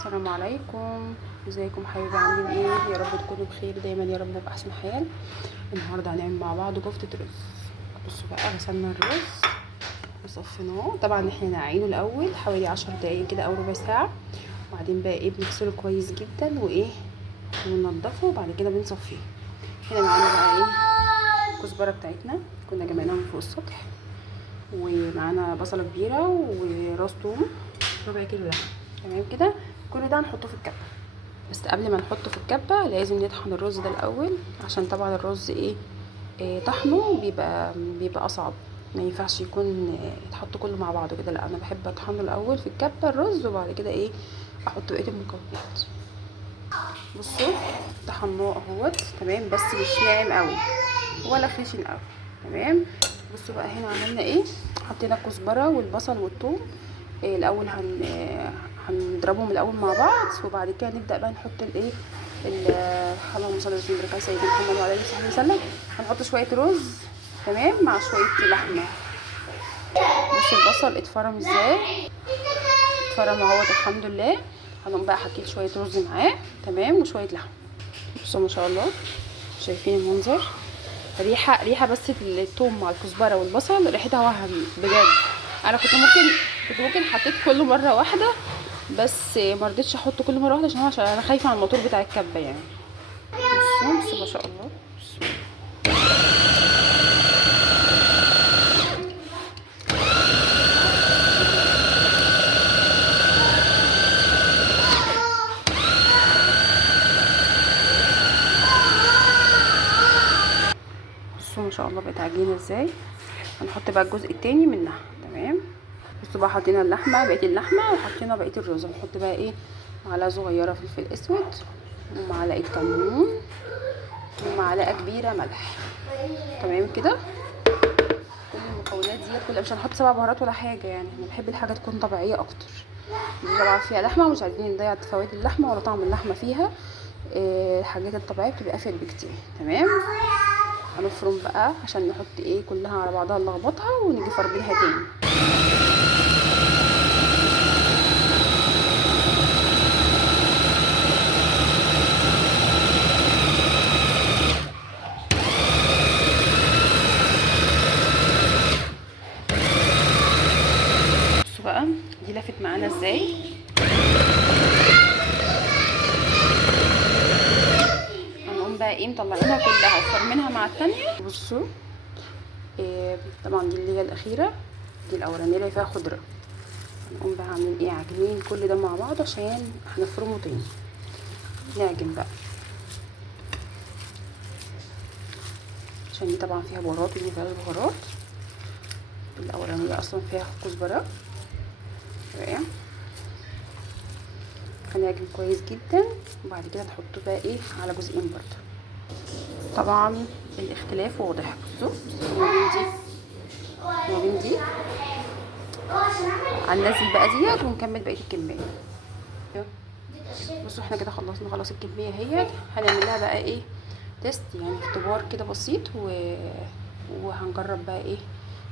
السلام عليكم. ازيكم حبايبي؟ عاملين ايه؟ يا رب تكونوا بخير دايما، يا رب باحسن حال. النهارده هنعمل مع بعض كفته رز. بصوا بقى، غسلنا الرز وصفيناه. طبعا احنا نقعينه الاول حوالي 10 دقايق كده او ربع ساعه، وبعدين بقى ايه بنغسله كويس جدا وايه وننضفه، وبعد كده بنصفيه. هنا معانا بقى ايه الكزبره بتاعتنا، كنا جمعناها من فوق السطح، ومعانا بصله كبيره وراس توم، ربع كيلو لحمه. تمام كده. كل ده هنحطه في الكبه، بس قبل ما نحطه في الكبه لازم نطحن الرز ده الاول، عشان طبعا الرز طحنه بيبقى اصعب. ما ينفعش يكون يتحط كله مع بعضه كده، لا انا بحب اطحنه الاول في الكبه الرز، وبعد كده احط بقيه المكونات. بصوا طحناه اهوت، تمام، بس مش ناعم قوي ولا خشن قوي. تمام. بصوا بقى هنا عملنا ايه. حطينا الكزبره والبصل والثوم. الاول هنضربهم الاول مع بعض، وبعد كده نبدا بقى نحط اللهم صل على سيدنا محمد وعلى اله وصحبه وسلم. هنحط شويه رز، تمام، مع شويه لحمه. بصوا البصل اتفرم ازاي، اتفرم اهوت الحمد لله. هنقوم بقى حاطين شويه رز معاه، تمام، وشويه لحمه. بصوا ما شاء الله، شايفين المنظر؟ ريحه بس الثوم مع الكزبره والبصل ريحتها وهم بجد. انا كنت ممكن حطيت كله مره واحده، بس ما رضيتش احط كله مره واحده عشان انا خايفه على الموتور بتاع الكبه يعني. بصوا ما شاء الله. بصوا ما شاء الله بقت عجينه ازاي. هنحط بقى الجزء التاني منها. تمام. بصوا بقى حطينا بقيه اللحمه، وحطينا بقيه الرز. هنحط بقى معلقه صغيره فلفل اسود، ومعلقه كمون، ومعلقه كبيره ملح. تمام كده. كل المكونات دي كلها، مش هنحط 7 بهارات ولا حاجه يعني، احنا بنحب الحاجه تكون طبيعيه اكتر. دي طبعا فيها لحمه، ومش عايزين نضيع فوائد اللحمه ولا طعم اللحمه فيها. الحاجات الطبيعيه بتبقى افيد بكتير. تمام. هنفرم بقى عشان نحط كلها على بعضها، نلخبطها ونيجي فرمينها تاني. بصوا بقى دي لفت معانا ازاي. هنقوم بقى مطلعينها كلها وفرمينها مع التانية. بصوا طبعا دي اللي هي الاخيره، دي الاولانيه اللي فيها خضره. هنقوم بقى عاملين عاجنين كل ده مع بعض عشان هنفرمه تاني. نعجن بقى عشان دي طبعا فيها بهارات ودي فيها بهارات. الاولانيه اصلا فيها كزبره. تمام. هنعجن كويس جدا، وبعد كده نحطه بقى على جزئين برضه. طبعا الاختلاف واضح. بصوا ما بين دي هننزل بقى ديت ونكمل بقيه الكميه. بصوا احنا كده خلصنا خلاص الكميه اهيت. هنعمل لها بقى تيست، يعني اختبار كده بسيط، وهنجرب بقى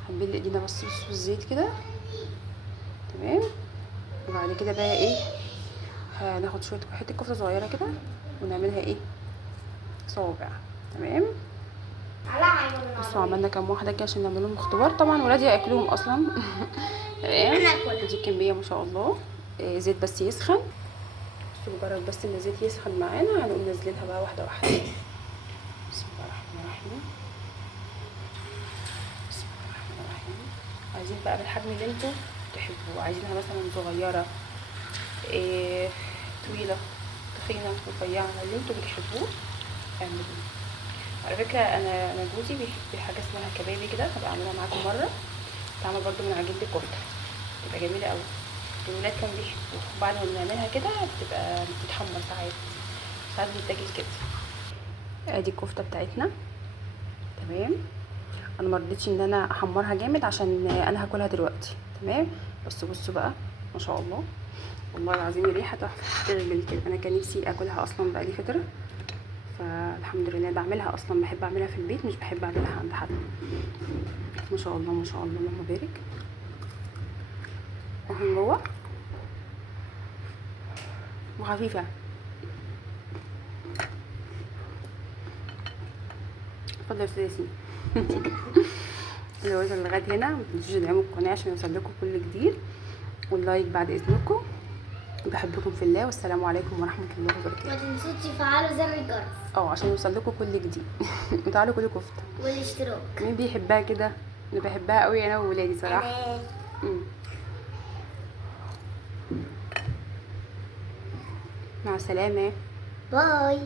هنبل ايدينا بس في الزيت كده. تمام. وبعد كده بقى هناخد شويه حته كفته صغيره كده ونعملها صوابع. تمام. بصوا عملنا كام واحده كده عشان نعمل لهم اختبار، طبعا ولادي هياكلوهم اصلا. تمام. دي كميه ما شاء الله. زيت بس يسخن. بصوا مجرد بس ان الزيت يسخن معانا هنقوم نازلينها بقى واحده واحده. بسم الله الرحمن الرحيم. بسم الله الرحمن الرحيم. عايزين بقى بالحجم اللي انتوا تحبوه، عايزينها مثلا صغيره، طويله، تخينه، رفيعه، اللي انتوا بتحبوه اعملوه. على فكره انا جوزي بيحب حاجه اسمها كبابي كده، هبقى اعملها معاكم مره. بتعمل برده من عجينه الكفته، بتبقى جميله قوي. الولاد كانوا بيحبوها، وبعد ما بنعملها كده بتتحمر ساعات بتتاكل كده. ادي الكفته بتاعتنا. تمام. انا ما رضيتش ان انا احمرها جامد عشان انا هاكلها دلوقتي. تمام. بس بصوا بقى ما شاء الله، والله العظيم الريحه تحفه تغلي كده. انا كان نفسي اكلها اصلا بقالي فتره، فالحمد لله بعملها اصلا. بحب اعملها في البيت، مش بحب اعملها عند حد. ما شاء الله ما شاء الله، اللهم بارك. اهو جوه وخفيفه. اتفضل يا استاذ ياسين. لو وصل لغايه هنا ما تنسوش تدعموا القناه عشان يوصلكوا كل جديد، واللايك بعد اذنكم. بحبكم في الله، والسلام عليكم ورحمه الله وبركاته. ما تنسوش تفعلوا زر الجرس عشان يوصلكوا كل جديد. وتعالوا كلوا كفته. والاشتراك. مين بيحبها كده؟ انا بحبها قوي انا وولادي صراحه. مع السلامه. باي.